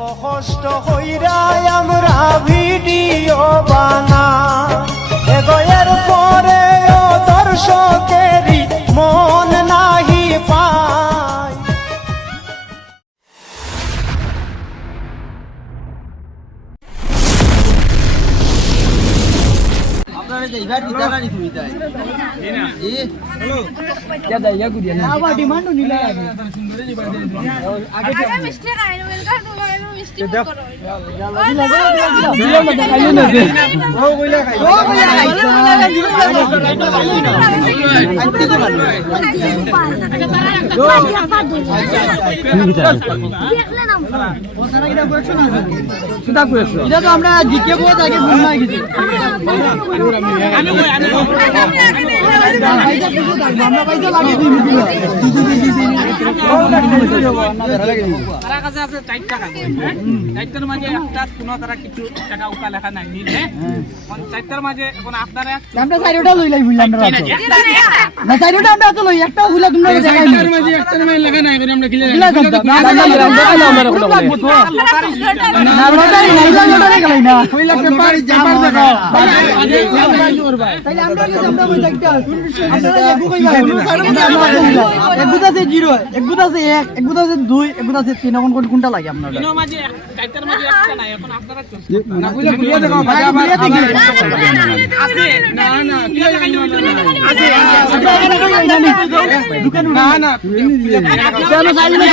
কষ্ট হইরা আমরা ভিডিও বানাই এগোয়ের পরে ও দর্শকেরই মন নাহি পায়। আপনারা যাইবার দিতারা নি তুমি তাই জি হ্যালো क्या दैया गुड़िया ना আবার ডিমান্ড নিলা আগে आगे আগে মিষ্টি খাই না ওয়েলকাম টু মাই মিষ্টি করো वीडियो में दिखाइए ना दे ও কইলা খাই ও কইলা খাই আন্টি কে মারলো দেখলে না ও সারা এটা কোয়েকশন আছে सीधा क्वेश्चन এটা তো আমরা জিকে বহুত আগে ভুল না গেছি আমরা পয়সা লাগিয়ে দিই দিল তারা কাছে আছে 4 টাকা হ্যাঁ 4টার মাঝে একটা কোনো তারা কিছু টাকা উকা লেখা নাই নিলে কোন 4টার মাঝে কোন আপনারা আমরা সাইডটা লই লাই বুঝলাম আমরা না সাইডটা আমরা তো লই একটা ভুলা তোমরা দেখাই নি মাঝে একটার মাঝে লেখা নাই করে আমরা কি না লটারি গেলাই না কইলা পেপার জামার দেখা তাইলে আমরা কই দেখতে আমরা এক কই গেল এক গুদ আছে 0 এক গুদ আছে 1 এক গুদ আছে 2 এক গুদ আছে 3 এখন কোনটা লাগে আপনারা তিনো মাঝে 4টার মাঝে একটা নাই এখন আপনারা না কইলা গুলিয়া দেখাও ভাই আছে না না কি লেখা আছে দোকান না না কেন সাইলে না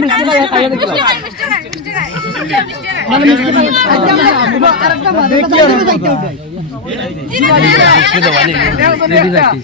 মিষ্টি খাই মানে মিষ্টি খাই আরেকটা মার দেখতে উঠাই रेडी रखी